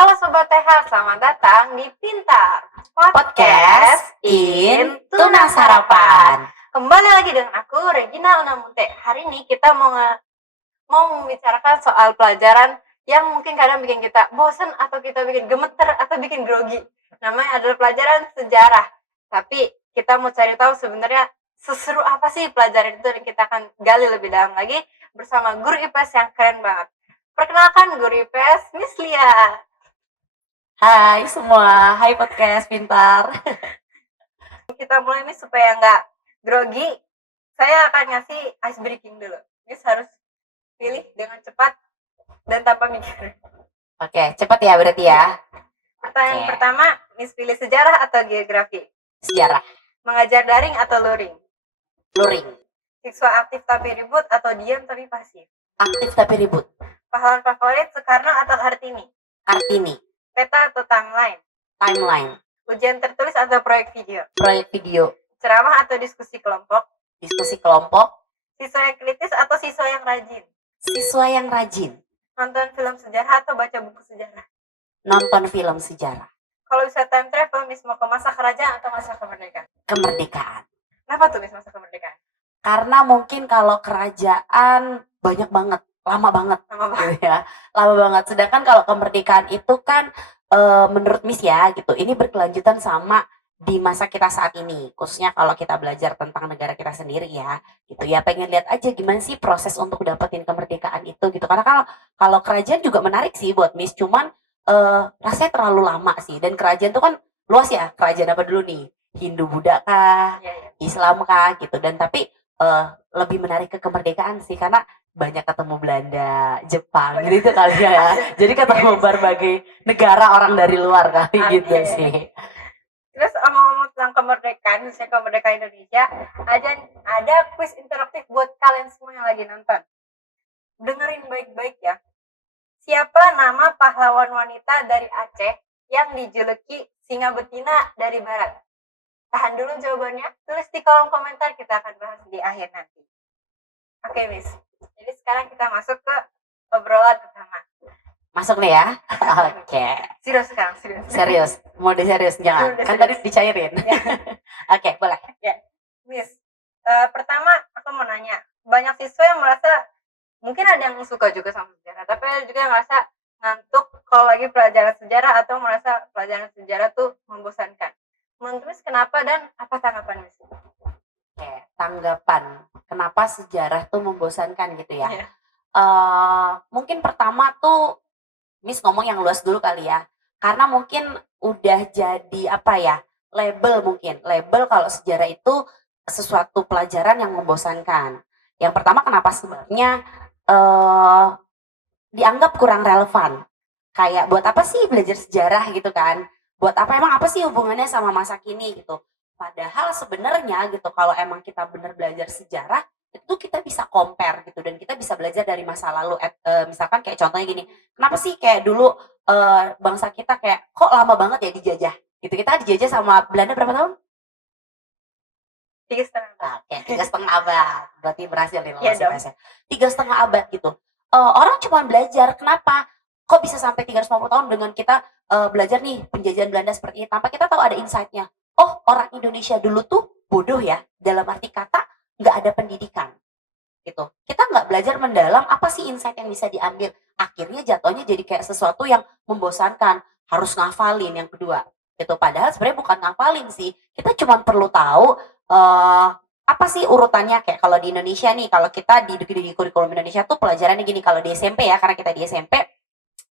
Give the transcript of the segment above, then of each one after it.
Halo Sobat TH, selamat datang di Pintar Podcast in Tuna Sarapan. Kembali lagi dengan aku Regina Unamunte. Hari ini kita mau membicarakan soal pelajaran yang mungkin kadang bikin kita bosan atau kita bikin gemeter atau bikin grogi. Namanya adalah pelajaran sejarah. Tapi kita mau cari tahu sebenarnya seseru apa sih pelajaran itu, dan kita akan gali lebih dalam lagi bersama guru IPS yang keren banget. Perkenalkan guru IPS Miss Lia. Hai semua, hai podcast pintar. Kita mulai nih supaya nggak grogi. Saya akan ngasih ice breaking dulu. Miss harus pilih dengan cepat dan tanpa mikir. Oke, cepat ya berarti ya. Pertanyaan Oke. pertama, Miss pilih sejarah atau geografi? Sejarah, Mengajar daring atau luring? luring, Siswa aktif tapi ribut atau diam tapi pasif? aktif tapi ribut, Pahlawan favorit Soekarno atau Kartini? Kartini, Peta atau timeline? timeline, Ujian tertulis atau proyek video? proyek video, Ceramah atau diskusi kelompok? diskusi kelompok, Siswa yang kritis atau siswa yang rajin? siswa yang rajin, Nonton film sejarah atau baca buku sejarah? nonton film sejarah, Kalau bisa time travel, Miss mau ke masa kerajaan atau masa kemerdekaan? kemerdekaan. Kenapa tuh Miss masa kemerdekaan? Karena mungkin kalau kerajaan banyak banget, lama banget Lama banget. gitu ya, lama banget. Sedangkan kalau kemerdekaan itu kan menurut Miss ya gitu, ini berkelanjutan sama di masa kita saat ini, khususnya kalau kita belajar tentang negara kita sendiri ya, gitu ya. Pengen lihat aja gimana sih proses untuk dapetin kemerdekaan itu gitu. Karena kalau kerajaan juga menarik sih buat Miss, cuman rasanya terlalu lama sih. Dan kerajaan itu kan luas ya. Kerajaan apa dulu nih? Hindu Buddha kah? Iya, iya. Islam kah? Gitu. Dan tapi lebih menarik ke kemerdekaan sih, karena banyak ketemu Belanda, Jepang gitu itu kali ya. Jadi ketemu berbagai negara, orang dari luar kali gitu Oke. sih. Terus ngomong-ngomong tentang kemerdekaan, misalnya kemerdekaan Indonesia, ada quiz interaktif buat kalian semua yang lagi nonton. Dengerin baik-baik ya. Siapa nama pahlawan wanita dari Aceh yang dijuluki singa betina dari barat? Tahan dulu jawabannya, tulis di kolom komentar, kita akan bahas di akhir nanti. Oke, Miss. Jadi sekarang kita masuk ke obrolan pertama. Masuk nih ya. Oke. Serius sekarang, serius. Serius, mau serius jangan. Udah Kan serius. tadi dicairin. Oke, boleh. Miss, pertama aku mau nanya, banyak siswa yang merasa, mungkin ada yang suka juga sama sejarah, tapi ada juga yang merasa ngantuk kalau lagi pelajaran sejarah atau merasa pelajaran sejarah tuh membosankan. Menurut Miss kenapa dan apa tanggapan Miss? Oke, tanggapan kenapa sejarah tuh membosankan gitu ya. Iya. Mungkin pertama tuh Miss ngomong yang luas dulu kali ya. Karena mungkin udah jadi apa ya? Label kalau sejarah itu sesuatu pelajaran yang membosankan. Yang pertama kenapa sebenarnya dianggap kurang relevan. Kayak buat apa sih belajar sejarah gitu kan? Buat apa, emang apa sih hubungannya sama masa kini gitu? Padahal sebenarnya gitu, kalau emang kita bener belajar sejarah, itu kita bisa compare gitu, dan kita bisa belajar dari masa lalu. Misalkan kayak contohnya gini, kenapa sih kayak dulu bangsa kita kayak kok lama banget ya dijajah? Gitu, kita dijajah sama Belanda berapa tahun? 3,5 tahun. Oke, 3,5 abad. Berarti berhasil nih Iya lolos dong. IPS-nya. 3,5 abad gitu. Orang cuma belajar, kenapa? Kok bisa sampai 350 tahun dengan kita belajar nih penjajahan Belanda seperti ini, tanpa kita tahu ada insight-nya. Oh, orang Indonesia dulu tuh bodoh ya, dalam arti kata nggak ada pendidikan. Gitu. Kita nggak belajar mendalam apa sih insight yang bisa diambil. Akhirnya jatuhnya jadi kayak sesuatu yang membosankan, harus ngafalin yang kedua. Gitu. Padahal sebenarnya bukan ngafalin sih. Kita cuma perlu tahu apa sih urutannya, kayak kalau di Indonesia nih, kalau kita di kurikulum Indonesia tuh pelajarannya gini, kalau di SMP ya, karena kita di SMP,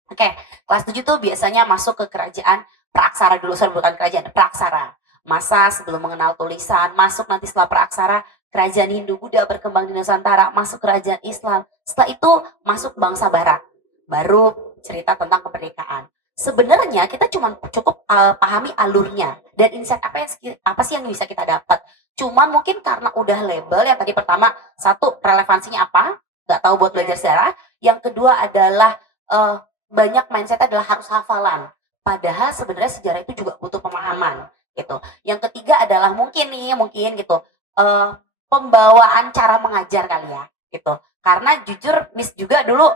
oke, kelas 7 tuh biasanya masuk ke kerajaan Praksara dulu, bukan kerajaan, Praksara. Masa sebelum mengenal tulisan, masuk nanti setelah Praksara, kerajaan Hindu Buddha berkembang di Nusantara, masuk kerajaan Islam. Setelah itu masuk bangsa Barat, baru cerita tentang kemerdekaan. Sebenarnya kita cuma cukup pahami alurnya dan insight apa sih yang bisa kita dapat. Cuman mungkin karena udah label yang tadi pertama, satu relevansinya apa, nggak tahu buat belajar sejarah. Yang kedua adalah banyak mindset adalah harus hafalan. Padahal sebenarnya sejarah itu juga butuh pemahaman gitu. Yang ketiga adalah mungkin gitu pembawaan cara mengajar kali ya gitu. Karena jujur Miss juga dulu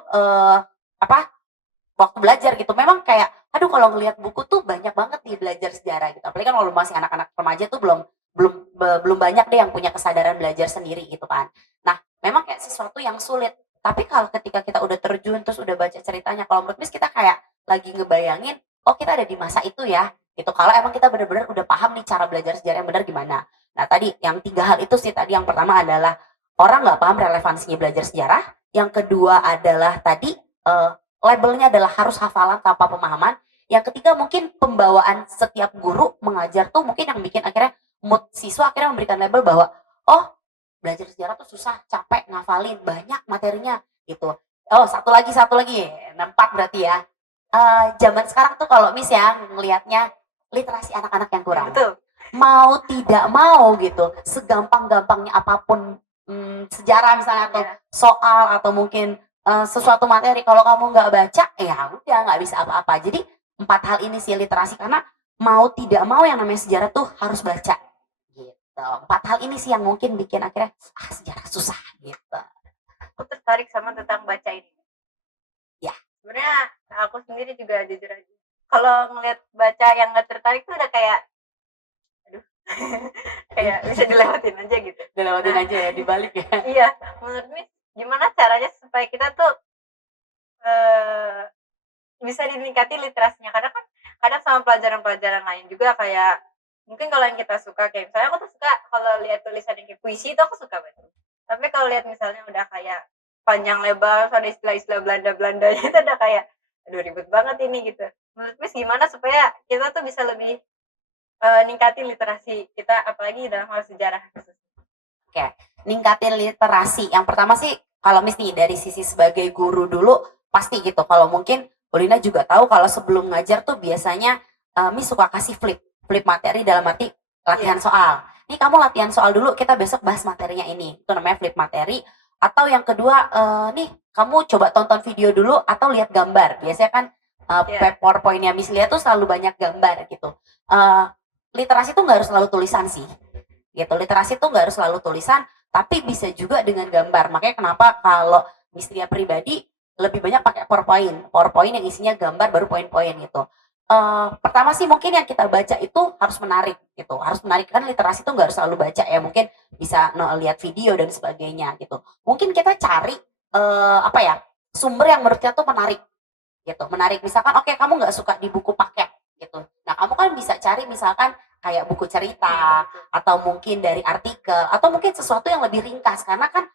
waktu belajar gitu memang kayak aduh kalau ngelihat buku tuh banyak banget nih belajar sejarah gitu. Apalagi kan kalau masih anak-anak remaja tuh belum banyak deh yang punya kesadaran belajar sendiri gitu kan. Nah, memang kayak sesuatu yang sulit. Tapi kalau ketika kita udah terjun terus udah baca ceritanya, kalau menurut Miss kita kayak lagi ngebayangin, oh kita ada di masa itu ya. Gitu. Kalau emang kita benar-benar udah paham nih cara belajar sejarah yang benar gimana. Nah, tadi yang 3 hal itu sih tadi yang pertama adalah orang nggak paham relevansinya belajar sejarah. Yang kedua adalah tadi labelnya adalah harus hafalan tanpa pemahaman. Yang ketiga mungkin pembawaan setiap guru mengajar tuh mungkin yang bikin akhirnya mood siswa akhirnya memberikan label bahwa oh belajar sejarah tuh susah, capek, ngafalin, banyak materinya gitu. Oh satu lagi, 4 berarti ya. Zaman sekarang tuh kalau Miss ya ngelihatnya literasi anak-anak yang kurang. Betul. Mau tidak mau gitu, segampang-gampangnya apapun sejarah misalnya atau soal atau mungkin sesuatu materi kalau kamu nggak baca ya udah nggak bisa apa-apa. Jadi 4 hal ini sih literasi karena mau tidak mau yang namanya sejarah tuh harus baca gitu. 4 hal ini sih yang mungkin bikin akhirnya sejarah susah gitu. Aku tertarik sama tentang baca ini. Ya. Sebenarnya aku sendiri juga jujur aja. Kalau ngeliat baca yang nggak tertarik tuh udah kayak, aduh, kayak bisa dilewatin aja gitu. Dilewatin aja ya dibalik ya. Iya, menurut Miss gimana caranya supaya kita tuh bisa dinikmati literasinya? Karena kan kadang sama pelajaran-pelajaran lain juga kayak mungkin kalau yang kita suka kayak misalnya aku tuh suka kalau lihat tulisan yang kayak puisi itu aku suka banget. Tapi kalau lihat misalnya udah kayak panjang lebar ada istilah-istilah Belanda itu udah kayak aduh ribet banget ini gitu. Menurut Miss gimana supaya kita tuh bisa lebih ningkatin literasi kita apalagi dalam hal sejarah khususnya? Oke, ningkatin literasi. Yang pertama sih kalau Miss nih dari sisi sebagai guru dulu pasti gitu. Kalau mungkin Bolina juga tahu kalau sebelum ngajar tuh biasanya Miss suka kasih flip materi dalam arti latihan soal. Nih kamu latihan soal dulu, kita besok bahas materinya ini. Itu namanya flip materi. Atau yang kedua, nih kamu coba tonton video dulu atau lihat gambar. Biasanya kan PowerPoint-nya Miss lihat tuh selalu banyak gambar gitu. Literasi tuh nggak harus selalu tulisan sih. Gitu. Literasi tuh nggak harus selalu tulisan, tapi bisa juga dengan gambar. Makanya kenapa kalau Miss Lia pribadi lebih banyak pakai PowerPoint yang isinya gambar baru poin-poin gitu. Pertama sih mungkin yang kita baca itu harus menarik gitu, harus menarik kan literasi itu nggak harus selalu baca ya, mungkin bisa lihat video dan sebagainya gitu. Mungkin kita cari apa ya sumber yang menurut kita tuh menarik gitu, menarik misalkan oke, kamu nggak suka di buku paket gitu, nah kamu kan bisa cari misalkan kayak buku cerita atau mungkin dari artikel atau mungkin sesuatu yang lebih ringkas karena kan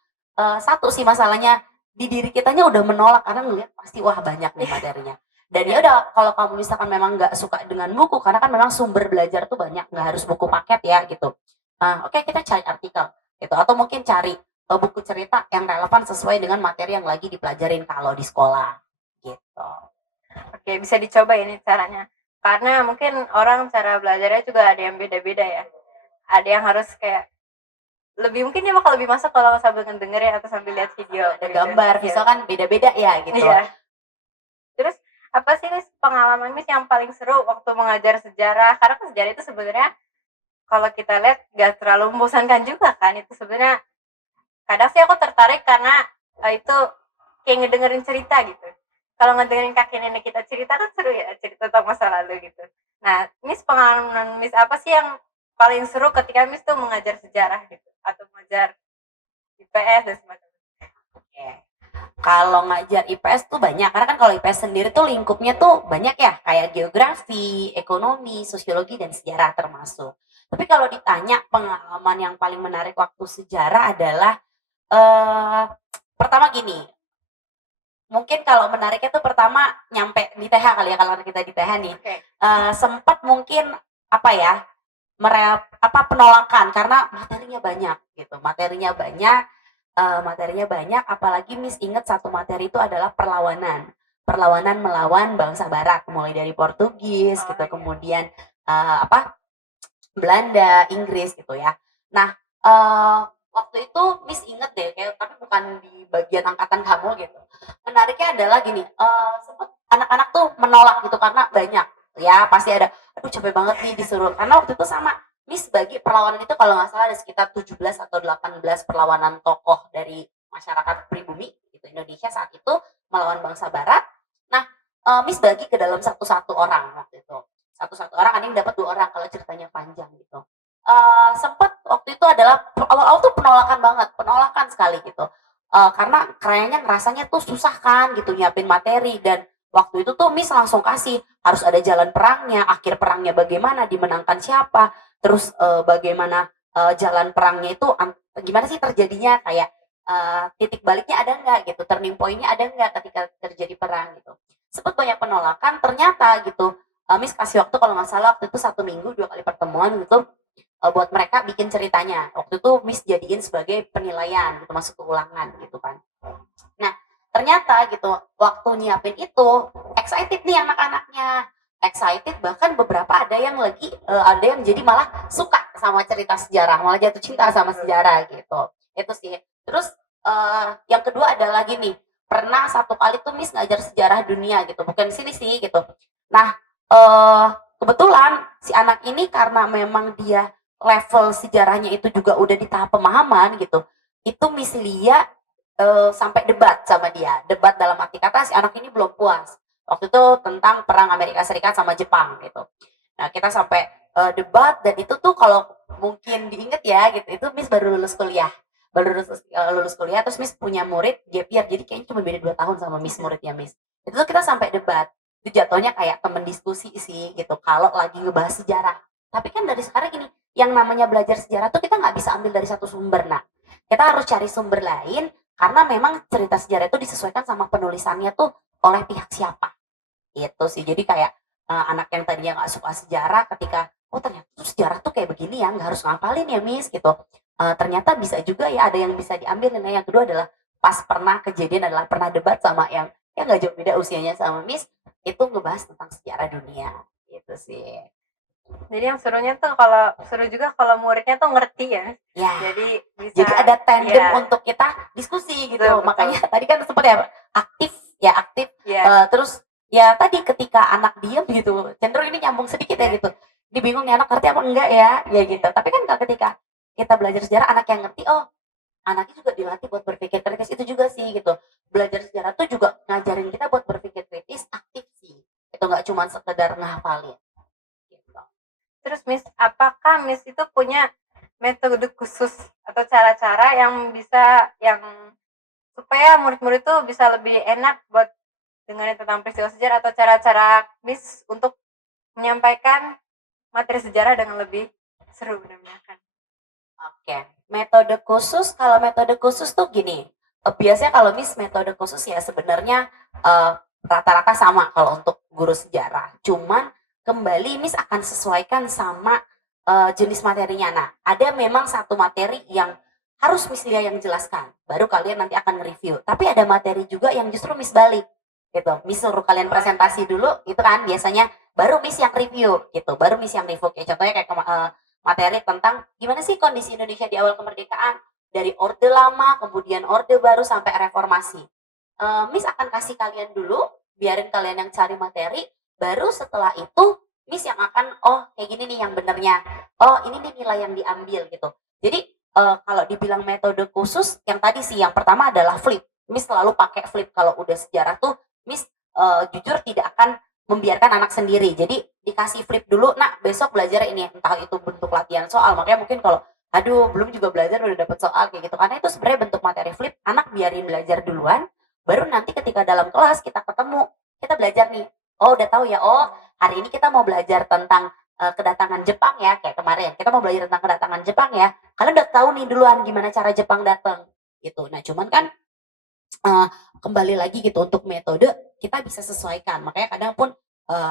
satu sih masalahnya di diri kitanya udah menolak karena ngeliat pasti wah banyak nih materinya. Dan ya udah kalau kamu misalkan memang nggak suka dengan buku karena kan memang sumber belajar tuh banyak nggak harus buku paket ya gitu. Oke, kita cari artikel gitu atau mungkin cari buku cerita yang relevan sesuai dengan materi yang lagi dipelajarin kalau di sekolah gitu. Oke, bisa dicoba ini caranya. Karena mungkin orang cara belajarnya juga ada yang beda-beda ya. Ada yang harus kayak lebih mungkin dia bakal lebih masuk kalau sambil ngedengerin atau sambil lihat video. Ada gambar, visual kan beda-beda ya gitu. Iya. Terus apa sih Miss pengalaman Miss yang paling seru waktu mengajar sejarah? Karena kan sejarah itu sebenarnya kalau kita lihat gak terlalu membosankan juga kan. Itu sebenarnya kadang sih aku tertarik karena itu kayak ngedengerin cerita gitu. Kalau ngedengerin kakek nenek kita cerita kan seru ya, cerita tentang masa lalu gitu. Nah, Miss pengalaman Miss apa sih yang paling seru ketika Miss tuh mengajar sejarah gitu atau mengajar IPS dan semacamnya? Oke. Kalau ngajar IPS tuh banyak karena kan kalau IPS sendiri tuh lingkupnya tuh banyak ya kayak geografi, ekonomi, sosiologi dan sejarah termasuk. Tapi kalau ditanya pengalaman yang paling menarik waktu sejarah adalah pertama gini, mungkin kalau menariknya tuh pertama nyampe di TH kali ya kalau kita di TH nih. Sempat mungkin apa ya penolakan karena materinya banyak gitu, materinya banyak apalagi Miss inget satu materi itu adalah perlawanan melawan bangsa barat mulai dari Portugis gitu kemudian Belanda, Inggris gitu ya. Nah waktu itu Miss inget deh kayak tapi bukan di bagian angkatan kamu gitu. Menariknya adalah gini, sempat anak-anak tuh menolak gitu karena banyak ya pasti ada aduh capek banget nih disuruh karena waktu itu sama Miss bagi perlawanan itu kalau nggak salah ada sekitar 17 atau 18 perlawanan tokoh dari masyarakat pribumi gitu Indonesia saat itu melawan bangsa barat. Nah Miss bagi ke dalam satu-satu orang waktu itu. Satu-satu orang, ada yang dapat 2 orang kalau ceritanya panjang gitu. Sempet waktu itu adalah awal-awal tuh penolakan banget, penolakan sekali gitu. Karena kayaknya ngerasanya tuh susah kan gitu nyiapin materi, dan waktu itu tuh Miss langsung kasih harus ada jalan perangnya, akhir perangnya bagaimana, dimenangkan siapa, terus bagaimana jalan perangnya itu gimana sih terjadinya, kayak titik baliknya ada nggak gitu, turning pointnya ada nggak ketika terjadi perang gitu. Sempat banyak penolakan, ternyata gitu Miss kasih waktu kalau nggak salah waktu itu 1 minggu 2 kali pertemuan gitu, buat mereka bikin ceritanya. Waktu itu Miss jadiin sebagai penilaian gitu, masuk ke ulangan gitu kan. Nah, ternyata gitu waktu nyiapin itu excited nih anak-anaknya. Excited, bahkan beberapa ada yang lagi ada yang jadi malah suka sama cerita sejarah, malah jatuh cinta sama sejarah gitu. Itu sih. Terus yang kedua ada lagi nih, pernah 1 kali tuh Miss ngajar sejarah dunia gitu, bukan di sini sih gitu. Nah, kebetulan si anak ini karena memang dia level sejarahnya itu juga udah di tahap pemahaman gitu, itu Miss Lia sampai debat sama dia. Debat dalam arti kata si anak ini belum puas. Waktu itu tentang perang Amerika Serikat sama Jepang gitu. Nah, kita sampai debat, dan itu tuh kalau mungkin diinget ya gitu, itu Miss baru lulus kuliah. Lulus kuliah, terus Miss punya murid gap year, jadi kayaknya cuma beda 2 tahun sama Miss muridnya Miss. Itu tuh kita sampai debat. Itu jatuhnya kayak temen diskusi sih gitu, kalau lagi ngebahas sejarah. Tapi kan dari sekarang gini, yang namanya belajar sejarah tuh kita nggak bisa ambil dari satu sumber. Nah, kita harus cari sumber lain, karena memang cerita sejarah itu disesuaikan sama penulisannya tuh oleh pihak siapa. Itu sih. Jadi kayak anak yang tadinya nggak suka sejarah, ketika oh ternyata tuh sejarah tuh kayak begini ya, nggak harus ngapalin ya Miss gitu. Ternyata bisa juga ya, ada yang bisa diambil. Dan yang kedua adalah pas pernah kejadian adalah pernah debat sama yang ya nggak jauh beda usianya sama Miss, itu ngebahas tentang sejarah dunia. Itu sih. Jadi yang serunya tuh kalau seru juga kalau muridnya tuh ngerti ya. Ya. Jadi bisa. Jadi ada tandem Iya. untuk kita diskusi gitu. Betul, betul. Makanya tadi kan sempat ya aktif ya aktif. Iya. Terus ya tadi ketika anak diem gitu, cenderung ini nyambung sedikit ya Iya. gitu. Dia bingung nih anak ngerti apa enggak ya gitu. Tapi kan ketika kita belajar sejarah, anak yang ngerti, oh anaknya juga dilatih buat berpikir kritis, itu juga sih gitu. Belajar sejarah tuh juga ngajarin kita buat berpikir kritis, aktif sih. Itu nggak cuma sekedar ngehafalin. Gitu. Terus Miss, apakah Miss itu punya metode khusus atau cara-cara yang bisa supaya murid-murid itu bisa lebih enak buat dengerin tentang peristiwa sejarah, atau cara-cara Miss untuk menyampaikan materi sejarah dengan lebih seru benar-benar kan? Oke, metode khusus, kalau metode khusus tuh gini, biasanya kalau Miss metode khusus ya sebenarnya rata-rata sama kalau untuk guru sejarah. Cuman kembali Miss akan sesuaikan sama jenis materinya. Nah, ada memang satu materi yang harus Miss Lia yang jelaskan, baru kalian nanti akan review. Tapi ada materi juga yang justru Miss balik, gitu. Miss suruh kalian presentasi dulu, itu kan biasanya baru Miss yang review, gitu. Baru Miss yang review. Kayak contohnya kayak materi tentang gimana sih kondisi Indonesia di awal kemerdekaan, dari Orde Lama, kemudian Orde Baru sampai Reformasi. Miss akan kasih kalian dulu, biarin kalian yang cari materi, baru setelah itu Miss yang akan, oh kayak gini nih yang benernya, oh ini nih nilai yang diambil gitu. Jadi kalau dibilang metode khusus, yang tadi sih yang pertama adalah flip. Miss selalu pakai flip kalau udah sejarah tuh, Miss jujur tidak akan membiarkan anak sendiri. Jadi dikasih flip dulu, nah besok belajar ini, entah itu bentuk latihan soal. Makanya mungkin kalau aduh belum juga belajar udah dapet soal kayak gitu, karena itu sebenarnya bentuk materi flip. Anak biarin belajar duluan, baru nanti ketika dalam kelas kita ketemu, kita belajar nih, oh udah tahu ya, oh hari ini kita mau belajar tentang kedatangan Jepang ya, kayak kemarin kita mau belajar tentang kedatangan Jepang ya, kalian udah tahu nih duluan gimana cara Jepang datang gitu. Nah cuman kan kembali lagi gitu, untuk metode kita bisa sesuaikan. Makanya kadang pun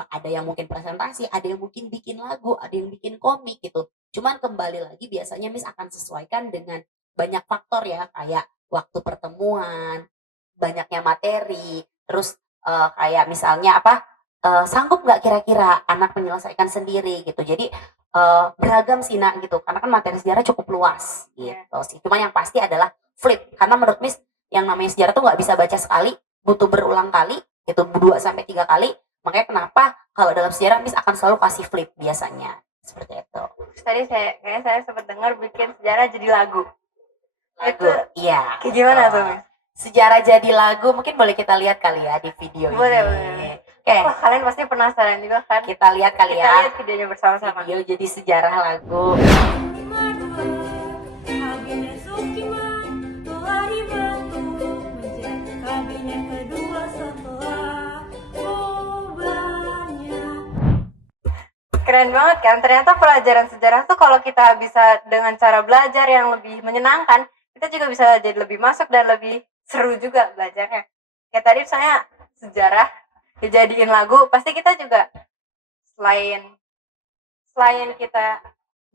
ada yang mungkin presentasi, ada yang mungkin bikin lagu, ada yang bikin komik gitu. Cuman kembali lagi biasanya Miss akan sesuaikan dengan banyak faktor ya, kayak waktu pertemuan, banyaknya materi, terus kayak misalnya apa, sanggup nggak kira-kira anak menyelesaikan sendiri gitu. Jadi beragam sih nak gitu, karena kan materi sejarah cukup luas gitu sih. Cuman yang pasti adalah flip, karena menurut Miss yang namanya sejarah tuh nggak bisa baca sekali, butuh berulang kali gitu, 2 sampai 3 kali. Makanya kenapa kalau dalam sejarah Miss akan selalu kasih flip biasanya, seperti itu. Terus tadi saya sempat dengar bikin sejarah jadi lagu. Lagu, iya. Kayak gimana tuh Miss? Sejarah jadi lagu mungkin boleh kita lihat kali ya di video Boleh, ini. boleh. Oke, Wah, kalian pasti penasaran juga kan? kita lihat kali Kita ya. lihat videonya bersama-sama. Video jadi sejarah lagu. Keren banget kan? Ternyata pelajaran sejarah tuh kalau kita bisa dengan cara belajar yang lebih menyenangkan, kita juga bisa jadi lebih masuk dan lebih seru juga belajarnya. Kayak tadi misalnya sejarah dijadiin lagu, pasti kita juga selain selain kita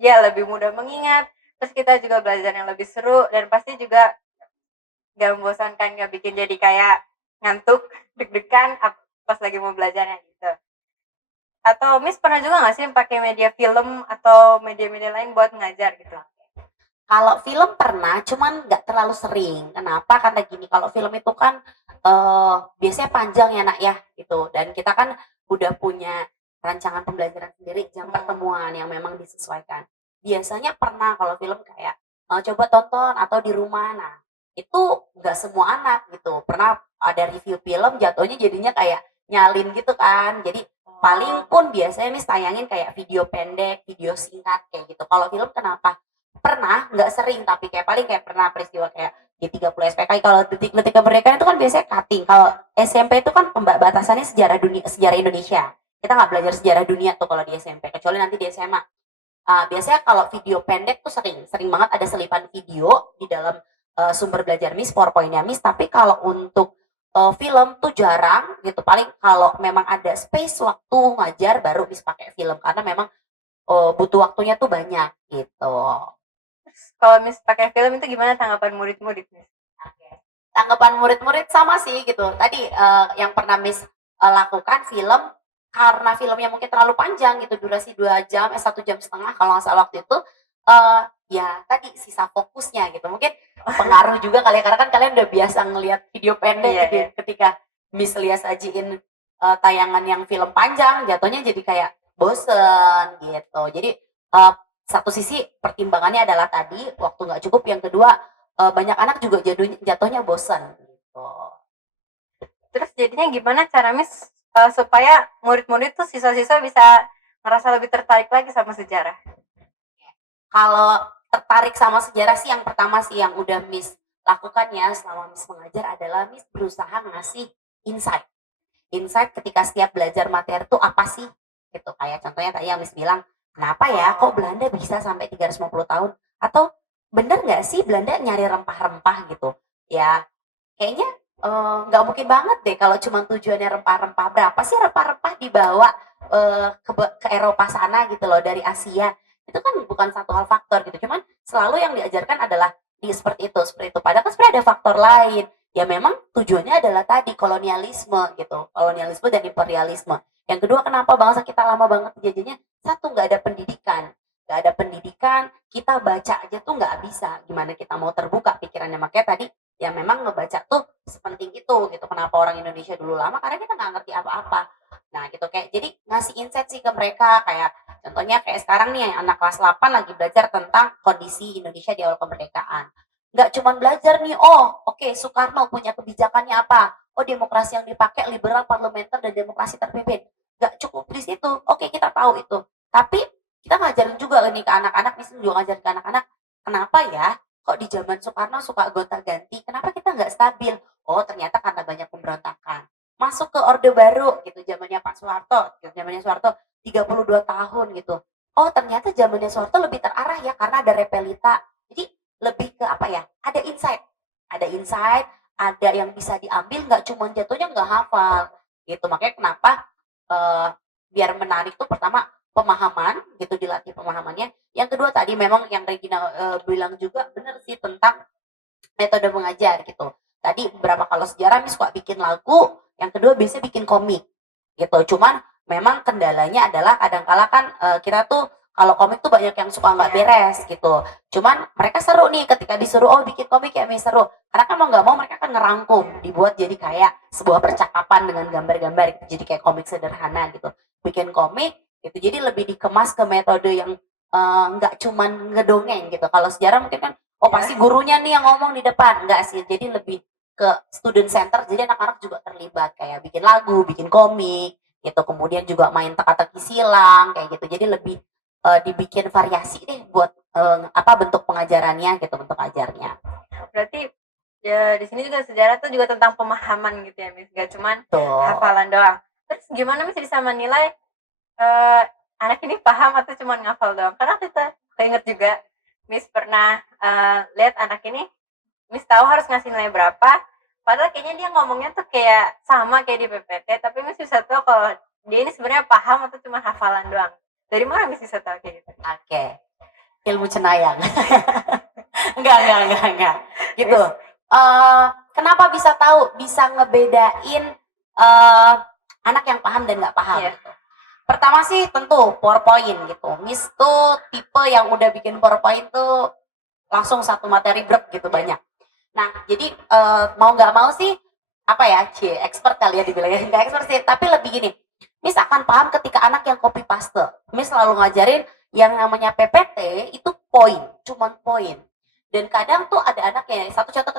ya lebih mudah mengingat, terus kita juga belajar yang lebih seru dan pasti juga gak membosankan, gak bikin jadi kayak ngantuk, deg-degan pas lagi mau belajarnya gitu. Atau Miss pernah juga nggak sih pakai media film atau media-media lain buat ngajar gitu? Kalau film pernah, cuman nggak terlalu sering. Kenapa? Karena gini, kalau film itu kan biasanya panjang ya nak ya, gitu. Dan kita kan udah punya rancangan pembelajaran sendiri, jam pertemuan yang memang disesuaikan. Biasanya pernah kalau film kayak coba tonton atau di rumah. Nah, itu nggak semua anak gitu. Pernah ada review film, jatuhnya jadinya kayak nyalin gitu kan. Jadi paling pun biasanya nih tayangin kayak video pendek, video singkat kayak gitu. Kalau film kenapa? Pernah, nggak sering, tapi kayak paling kayak pernah peristiwa kayak G30 SPKI. Kalau detik-detik kemerdekaan itu kan biasanya cutting. Kalau SMP itu kan pembatasannya sejarah dunia, sejarah Indonesia. Kita nggak belajar sejarah dunia tuh kalau di SMP, kecuali nanti di SMA. Biasanya kalau video pendek tuh sering banget ada selipan video di dalam sumber belajar Miss, PowerPoint-nya Miss. Tapi kalau untuk film tuh jarang gitu. Paling kalau memang ada space waktu ngajar baru Miss pakai film karena memang butuh waktunya tuh banyak gitu. Kalau Miss pakai film itu gimana tanggapan murid-murid Miss? Tanggapan murid-murid sama sih gitu. Tadi yang pernah Miss lakukan film karena filmnya mungkin terlalu panjang gitu, durasi 2 jam, 1,5 jam kalau nggak salah waktu itu. Ya tadi sisa fokusnya gitu. Mungkin pengaruh juga kali ya, karena kan kalian udah biasa ngelihat video pendek Iya, gitu. iya. Ketika Miss lihat sajiin tayangan yang film panjang, jatuhnya jadi kayak bosen gitu. Jadi satu sisi pertimbangannya adalah tadi waktu nggak cukup, yang kedua banyak anak juga jatuhnya bosan gitu. Terus jadinya gimana cara Miss supaya murid-murid tuh siswa-siswa bisa ngerasa lebih tertarik lagi sama sejarah? Kalau tertarik sama sejarah sih, yang pertama sih yang udah Miss lakukan ya selama Miss mengajar adalah Miss berusaha ngasih insight. Insight ketika setiap belajar materi tuh apa sih? Gitu. Kayak contohnya tadi yang Miss bilang, kenapa ya kok Belanda bisa sampai 350 tahun? Atau bener nggak sih Belanda nyari rempah-rempah gitu? Ya kayaknya nggak mungkin banget deh kalau cuma tujuannya rempah-rempah. Berapa sih rempah-rempah dibawa ke Eropa sana gitu loh dari Asia? Itu kan bukan satu hal faktor gitu. Cuman selalu yang diajarkan adalah seperti itu, seperti itu. Padahal kan sebenarnya ada faktor lain. Ya memang tujuannya adalah tadi kolonialisme gitu, kolonialisme dan imperialisme. Yang kedua, kenapa bangsa kita lama banget dijajahnya? Satu, nggak ada pendidikan. Nggak ada pendidikan, kita baca aja tuh nggak bisa. Gimana kita mau terbuka pikirannya? Makanya tadi ya memang ngebaca tuh sepenting itu gitu. Kenapa orang Indonesia dulu lama? Karena kita nggak ngerti apa-apa. Nah gitu, kayak jadi ngasih insight sih ke mereka. Kayak contohnya kayak sekarang nih anak kelas 8 lagi belajar tentang kondisi Indonesia di awal kemerdekaan. Nggak cuma belajar nih, oh oke, Soekarno punya kebijakannya apa? Oh, demokrasi yang dipakai liberal, parlementer, dan demokrasi terpimpin. Nggak cukup di situ. Oke, kita tahu itu. Tapi kita ngajarin juga nih ke anak-anak, misalnya juga ngajarin ke anak-anak, kenapa ya kok di zaman Soekarno suka gonta-ganti? Kenapa kita nggak stabil? Oh, ternyata karena banyak pemberontakan. Masuk ke Orde Baru gitu, zamannya Pak Soeharto, zamannya Soeharto 32 tahun gitu. Oh, ternyata zamannya Soeharto lebih terarah ya karena ada repelita. Jadi lebih ke apa ya? Ada insight, ada yang bisa diambil, nggak cuma jatuhnya nggak hafal gitu. Makanya kenapa biar menarik tuh pertama pemahaman gitu, dilatih pemahamannya. Yang kedua tadi memang yang Regina bilang juga benar sih tentang metode mengajar gitu. Tadi beberapa kalau sejarah Miss suka bikin lagu, yang kedua biasanya bikin komik gitu. Cuman memang kendalanya adalah kadang-kala kan kita tuh kalau komik tuh banyak yang suka nggak beres gitu. Cuman mereka seru nih ketika disuruh oh bikin komik ya Miss, seru. Karena kan mau nggak mau mereka kan ngerangkum, dibuat jadi kayak sebuah percakapan dengan gambar-gambar gitu. Jadi kayak komik sederhana gitu. Bikin komik gitu. Jadi lebih dikemas ke metode yang nggak cuman ngedongeng gitu. Kalau sejarah mungkin kan oh pasti gurunya nih yang ngomong di depan. Enggak sih, jadi lebih ke student center. Jadi anak-anak juga terlibat kayak bikin lagu, bikin komik, gitu. Kemudian juga main teka-teki silang kayak gitu. Jadi lebih dibikin variasi deh buat apa bentuk pengajarannya gitu, bentuk ajarnya. Berarti ya di sini juga sejarah tuh juga tentang pemahaman gitu ya Miss, gak cuman Tuh. hafalan doang. Terus gimana Miss bisa menilai anak ini paham atau cuma ngafal doang? Karena kita inget juga Miss pernah lihat anak ini, Miss tahu harus ngasih nilai berapa, padahal kayaknya dia ngomongnya tuh kayak sama kayak di PPT, tapi Miss bisa tahu kalau dia ini sebenarnya paham atau cuma hafalan doang. Dari mana Miss bisa tahu kayak gitu? Oke. Ilmu cenayang. enggak. Gitu. Kenapa bisa tahu, bisa ngebedain anak yang paham dan nggak paham gitu. Pertama sih tentu PowerPoint gitu. Miss tuh tipe yang udah bikin PowerPoint tuh langsung satu materi brek gitu banyak. Nah, jadi mau nggak mau sih apa ya, expert kali ya dibilangnya, nggak expert sih, tapi lebih gini. Miss akan paham ketika anak yang copy paste. Miss selalu ngajarin yang namanya PPT itu poin, cuman poin. Dan kadang tuh ada anak yang satu contoh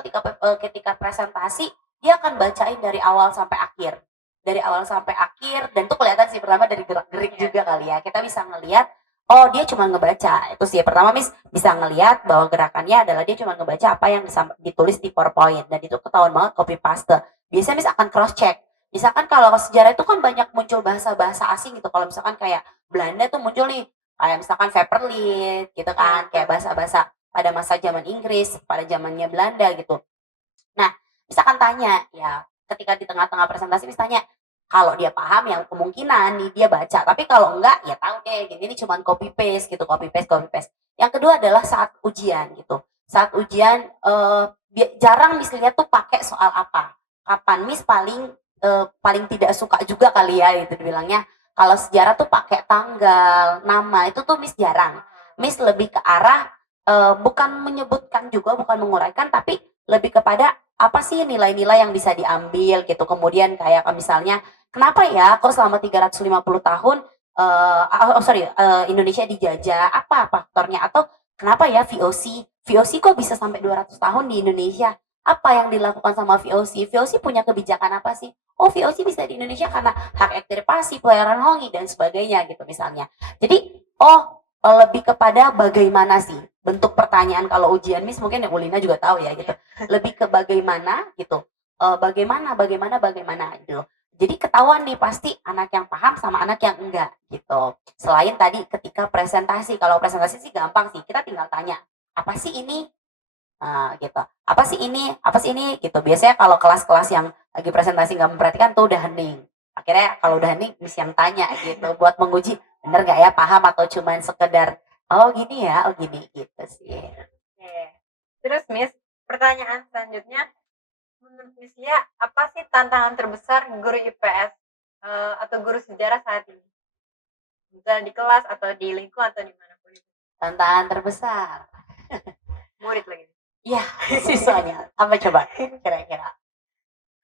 ketika presentasi dia akan bacain dari awal sampai akhir. Dari awal sampai akhir dan tuh kelihatan sih pertama dari gerak-gerik juga kali ya. Kita bisa ngelihat oh dia cuma ngebaca. Itu sih pertama Miss bisa ngelihat bahwa gerakannya adalah dia cuma ngebaca apa yang ditulis di PowerPoint dan itu ketahuan banget copy paste. Biasanya Miss akan cross check. Misalkan kalau sejarah itu kan banyak muncul bahasa-bahasa asing gitu. Kalau misalkan kayak Belanda tuh muncul nih kayak misalkan Veperlit gitu kan, kayak bahasa-bahasa pada masa zaman Inggris, pada zamannya Belanda gitu. Nah, misalkan tanya ya, ketika di tengah-tengah presentasi misalnya kalau dia paham yang kemungkinan nih dia baca, tapi kalau enggak ya tahu deh gini ini cuma copy paste gitu, copy paste. Yang kedua adalah saat ujian gitu. Saat ujian jarang Miss lihat tuh pakai soal apa. Kapan Miss paling tidak suka juga kali ya itu dibilangnya kalau sejarah tuh pakai tanggal, nama itu tuh Miss jarang. Miss lebih ke arah bukan menyebutkan juga, bukan menguraikan, tapi lebih kepada apa sih nilai-nilai yang bisa diambil gitu. Kemudian kayak misalnya kenapa ya kok selama 350 tahun Indonesia dijajah, apa faktornya, atau kenapa ya VOC kok bisa sampai 200 tahun di Indonesia, apa yang dilakukan sama VOC punya kebijakan apa sih. Oh VOC bisa di Indonesia karena hak ekstirpasi, peliharaan hongi dan sebagainya gitu misalnya. Jadi lebih kepada bagaimana sih bentuk pertanyaan. Kalau ujian Miss mungkin Ulina juga tahu ya gitu, lebih ke bagaimana gitu, bagaimana gitu. Jadi ketahuan nih pasti anak yang paham sama anak yang enggak gitu. Selain tadi ketika presentasi, kalau presentasi sih gampang sih, kita tinggal tanya apa sih ini. Nah, gitu. Apa sih ini gitu. Biasanya kalau kelas-kelas yang lagi presentasi nggak memperhatikan tuh udah hening. Akhirnya kalau udah hening Miss yang tanya gitu buat menguji bener nggak ya paham atau cuman sekedar oh gini ya, oh gini gitu sih. Terus Miss, pertanyaan selanjutnya, menurut Miss ya apa sih tantangan terbesar guru IPS atau guru sejarah saat ini? Bisa di kelas atau di lingkungan atau dimanapun itu. Tantangan terbesar. Murid lagi. Iya, siswanya. Apa coba kira-kira?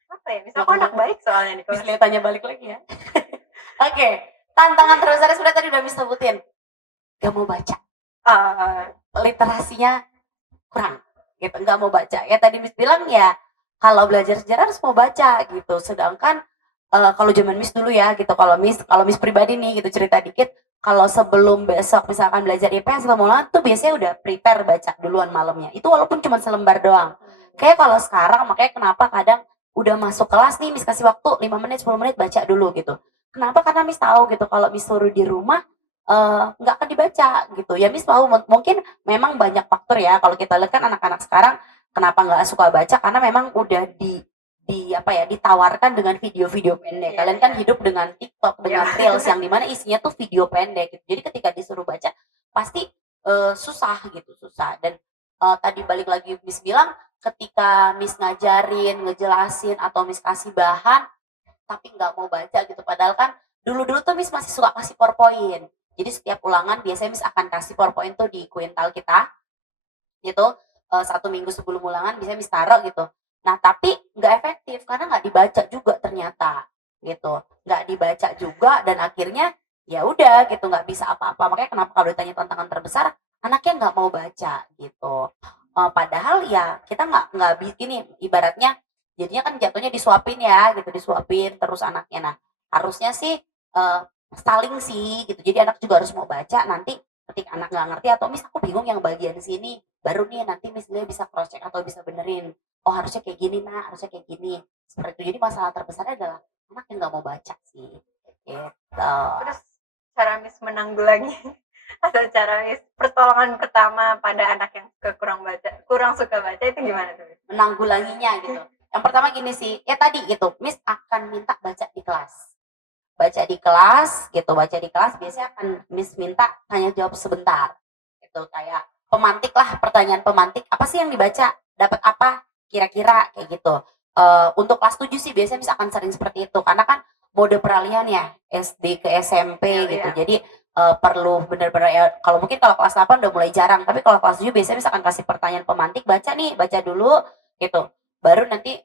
Apa ya? Misal aku anak baik soalnya nih. Bisa lihat tanya balik lagi ya. Oke, tantangan terbesar sudah tadi udah bisa sebutin. Gak mau baca. Literasinya kurang gitu, nggak mau baca. Ya tadi Miss bilang ya kalau belajar sejarah harus mau baca gitu. Sedangkan kalau zaman Miss dulu ya gitu, kalau Miss pribadi nih gitu cerita dikit, kalau sebelum besok misalkan belajar IPS atau mau tuh biasanya udah prepare baca duluan malamnya. Itu walaupun cuma selembar doang. Kayak kalau sekarang makanya kenapa kadang udah masuk kelas nih Miss kasih waktu 5 menit 10 menit baca dulu gitu. Kenapa? Karena Miss tahu gitu kalau Miss suruh di rumah nggak akan dibaca gitu ya. Miss tahu mungkin memang banyak faktor ya. Kalau kita lihat kan anak-anak sekarang kenapa nggak suka baca, karena memang udah ditawarkan dengan video-video pendek. Kalian kan hidup dengan TikTok, dengan Reels yang dimana isinya tuh video pendek gitu. Jadi ketika disuruh baca pasti susah gitu, susah. Dan tadi balik lagi Miss bilang ketika Miss ngajarin, ngejelasin atau Miss kasih bahan tapi nggak mau baca gitu, padahal kan dulu-dulu tuh Miss masih suka kasih PowerPoint. Jadi setiap ulangan biasanya Miss akan kasih PowerPoint tuh di kuintal kita gitu, 1 minggu sebelum ulangan bisa Miss taruh gitu. Nah tapi nggak efektif karena nggak dibaca juga ternyata gitu, nggak dibaca juga dan akhirnya ya udah gitu nggak bisa apa-apa. Makanya kenapa kalau ditanya tantangan terbesar anaknya nggak mau baca gitu. Padahal ya kita nggak bikin nih ibaratnya jadinya kan jatuhnya disuapin ya gitu, disuapin terus anaknya. Nah harusnya sih eh, saling sih gitu. Jadi anak juga harus mau baca, nanti ketika anak nggak ngerti atau Miss aku bingung yang bagian sini, baru nih nanti Miss dia bisa cross check atau bisa benerin. Oh harusnya kayak gini nak, harusnya kayak gini. Seperti itu. Jadi masalah terbesarnya adalah anak yang nggak mau baca sih. Gitu. Terus cara Miss menanggulangi atau cara Miss pertolongan pertama pada anak yang kurang suka baca itu gimana tuh? Menanggulanginya gitu. Yang pertama gini sih, ya tadi gitu, Miss akan minta baca di kelas. Baca di kelas gitu, baca di kelas biasanya akan Miss minta tanya jawab sebentar. Gitu kayak pemantik lah, pertanyaan pemantik, apa sih yang dibaca? Dapat apa? Kira-kira kayak gitu. Untuk kelas 7 sih biasanya Miss akan sering seperti itu karena kan mode peralihan ya SD ke SMP gitu. Iya. Jadi perlu benar-benar ya kalau mungkin kalau kelas 8 udah mulai jarang, tapi kalau kelas 7 biasanya Miss akan kasih pertanyaan pemantik, baca nih, baca dulu gitu. Baru nanti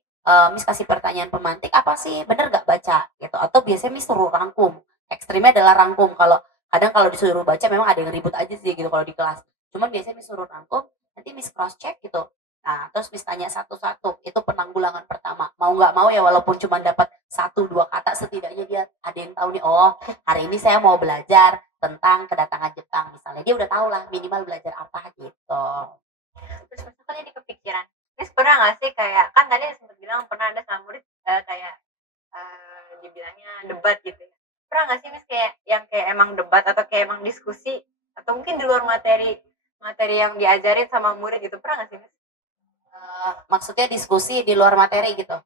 Miss kasih pertanyaan pemantik apa sih bener gak baca gitu atau biasanya Miss suruh rangkum ekstrimnya adalah rangkum kalau kadang kalau disuruh baca memang ada yang ribut aja sih gitu kalau di kelas cuman biasanya Miss suruh rangkum nanti Miss cross check gitu nah terus Miss tanya satu-satu itu penanggulangan pertama mau nggak mau ya walaupun cuma dapat 1-2 kata setidaknya dia ada yang tahu nih oh hari ini saya mau belajar tentang kedatangan Jepang misalnya dia udah tahu lah minimal belajar apa gitu. Terus misalkan jadi kepikiran, Miss pernah nggak sih kayak kan tadi sempat bilang pernah ada sama murid kayak dibilangnya debat gitu ya. Pernah nggak sih Miss kayak yang kayak emang debat atau kayak emang diskusi atau mungkin di luar materi materi yang diajarin sama murid gitu pernah nggak sih Miss? Maksudnya diskusi di luar materi gitu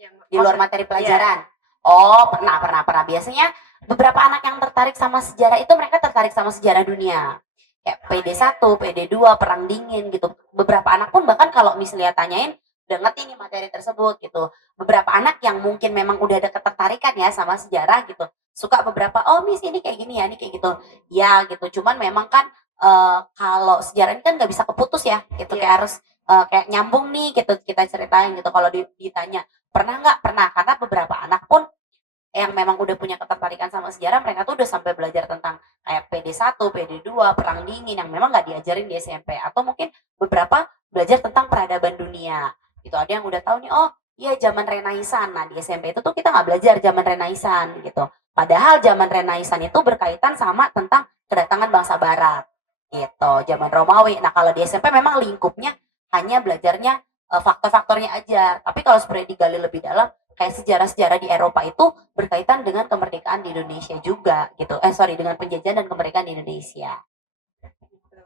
Ya, di luar maksud, materi iya. pelajaran. Oh, pernah. Biasanya beberapa anak yang tertarik sama sejarah itu mereka tertarik sama sejarah dunia. Kayak PD1, PD2, Perang Dingin gitu. Beberapa anak pun bahkan kalau misalnya tanyain, udah ngerti nih materi tersebut gitu. Beberapa anak yang mungkin memang udah ada ketertarikan ya sama sejarah gitu. Suka beberapa, oh Miss ini kayak gini ya, ini kayak gitu. Ya gitu, cuman memang kan kalau sejarah ini kan nggak bisa keputus ya gitu. Iya. Kayak harus kayak nyambung nih gitu kita ceritain gitu. Kalau ditanya pernah nggak pernah karena beberapa anak pun yang memang udah punya ketertarikan sama sejarah mereka tuh udah sampai belajar tentang kayak PD1, PD2, Perang Dingin yang memang nggak diajarin di SMP atau mungkin beberapa belajar tentang peradaban dunia gitu ada yang udah tahu nih oh iya zaman Renaisan nah di SMP itu tuh kita nggak belajar zaman Renaisan gitu padahal zaman Renaisan itu berkaitan sama tentang kedatangan bangsa Barat gitu zaman Romawi nah kalau di SMP memang lingkupnya hanya belajarnya faktor-faktornya aja. Tapi kalau sebenarnya digali lebih dalam, kayak sejarah-sejarah di Eropa itu berkaitan dengan kemerdekaan di Indonesia juga gitu. Dengan penjajahan dan kemerdekaan di Indonesia. Gitu.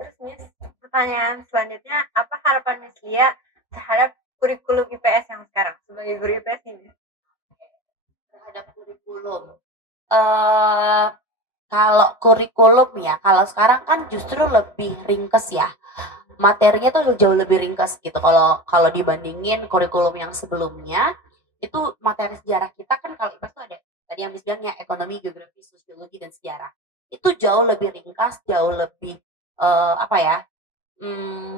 Terus Miss, pertanyaan selanjutnya, apa harapan Miss Lia terhadap kurikulum IPS yang sekarang sebagai guru IPS ini? Terhadap kurikulum. Eh kalau kurikulum ya, kalau sekarang kan justru lebih ringkes ya. Materinya tuh jauh lebih ringkas gitu. Kalau dibandingin kurikulum yang sebelumnya, itu materi sejarah kita kan kalau IPS tuh ada tadi yang bilangnya ekonomi, geografi, sosiologi dan sejarah. Itu jauh lebih ringkas, jauh lebih apa ya?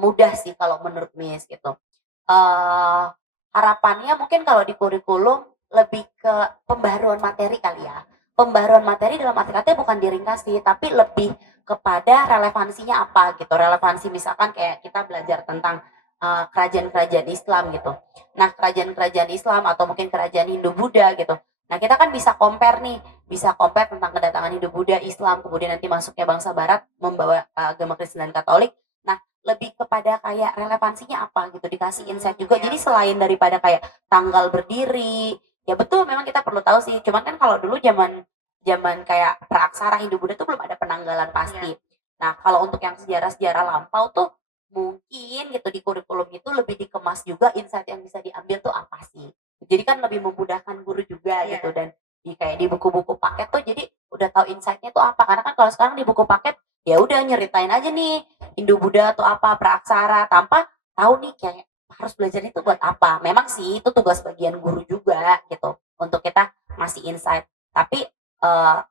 Mudah sih kalau menurut Miss gitu. Eh harapannya mungkin kalau di kurikulum lebih ke pembaharuan materi kali ya. Pembaharuan materi dalam arti katanya bukan diringkasi, tapi lebih kepada relevansinya apa gitu. Relevansi misalkan kayak kita belajar tentang kerajaan-kerajaan Islam gitu. Nah, kerajaan-kerajaan Islam atau mungkin kerajaan Hindu-Buddha gitu. Nah, kita kan bisa compare nih, bisa compare tentang kedatangan Hindu-Buddha, Islam, kemudian nanti masuknya bangsa Barat membawa agama Kristen dan Katolik. Nah, lebih kepada kayak relevansinya apa gitu, dikasih insight juga. Jadi selain daripada kayak tanggal berdiri, ya betul memang kita perlu tahu sih. Cuman kan kalau dulu zaman zaman kayak praaksara Hindu-Buddha tuh belum ada penanggalan pasti. Nah, kalau untuk yang sejarah-sejarah lampau tuh mungkin gitu di kurikulum itu lebih dikemas juga insight yang bisa diambil tuh apa sih. Jadi kan lebih memudahkan guru juga gitu dan kayak di buku-buku paket tuh jadi udah tahu insight-nya tuh apa. Karena kan kalau sekarang di buku paket ya udah nyeritain aja nih Hindu-Buddha atau apa praaksara tanpa tahu nih kayak harus belajar itu buat apa. Memang sih itu tugas bagian guru juga gitu untuk kita ngasih insight. Tapi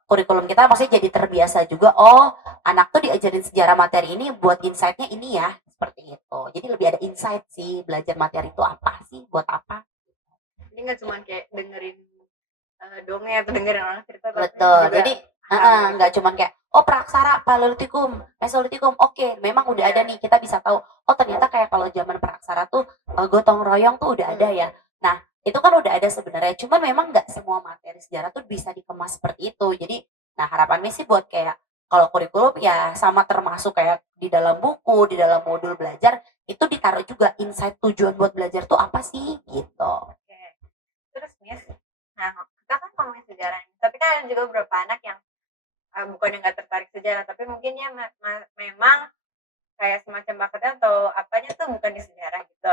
kurikulum kita maksudnya jadi terbiasa juga oh anak tuh diajarin sejarah materi ini buat insight-nya ini ya seperti itu jadi lebih ada insight sih belajar materi itu apa sih buat apa Jadi nggak cuma kayak dengerin dongeng atau dengerin orang cerita betul jadi nggak cuman kayak oh praksara paleolitikum mesolitikum oke memang udah ada nih kita bisa tahu oh ternyata kayak kalau zaman praksara tuh gotong royong tuh udah ada ya nah itu kan udah ada sebenarnya, cuman memang nggak semua materi sejarah tuh bisa dikemas seperti itu. Jadi, nah harapannya sih buat kayak kalau kurikulum ya sama termasuk kayak di dalam buku, di dalam modul belajar itu ditaruh juga insight tujuan buat belajar tuh apa sih gitu. Oke. Terus Miss, nah kita kan ngomongin sejarah nih, tapi kan ada juga beberapa anak yang bukan yang nggak tertarik sejarah, tapi mungkin dia memang kayak semacam bakatnya atau apanya tuh bukan di sejarah gitu.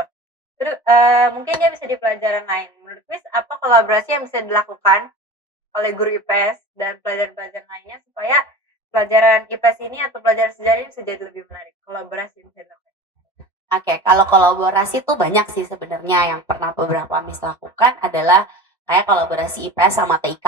Terus mungkin dia bisa di pelajaran lain. Menurut Miss, apa kolaborasi yang bisa dilakukan oleh guru IPS dan pelajaran-pelajaran lainnya supaya pelajaran IPS ini atau pelajaran sejarah ini bisa jadi lebih menarik? Kolaborasi yang bisa dilakukan. Oke, kalau kolaborasi tuh banyak sih sebenarnya yang pernah beberapa Miss lakukan adalah kayak kolaborasi IPS sama TIK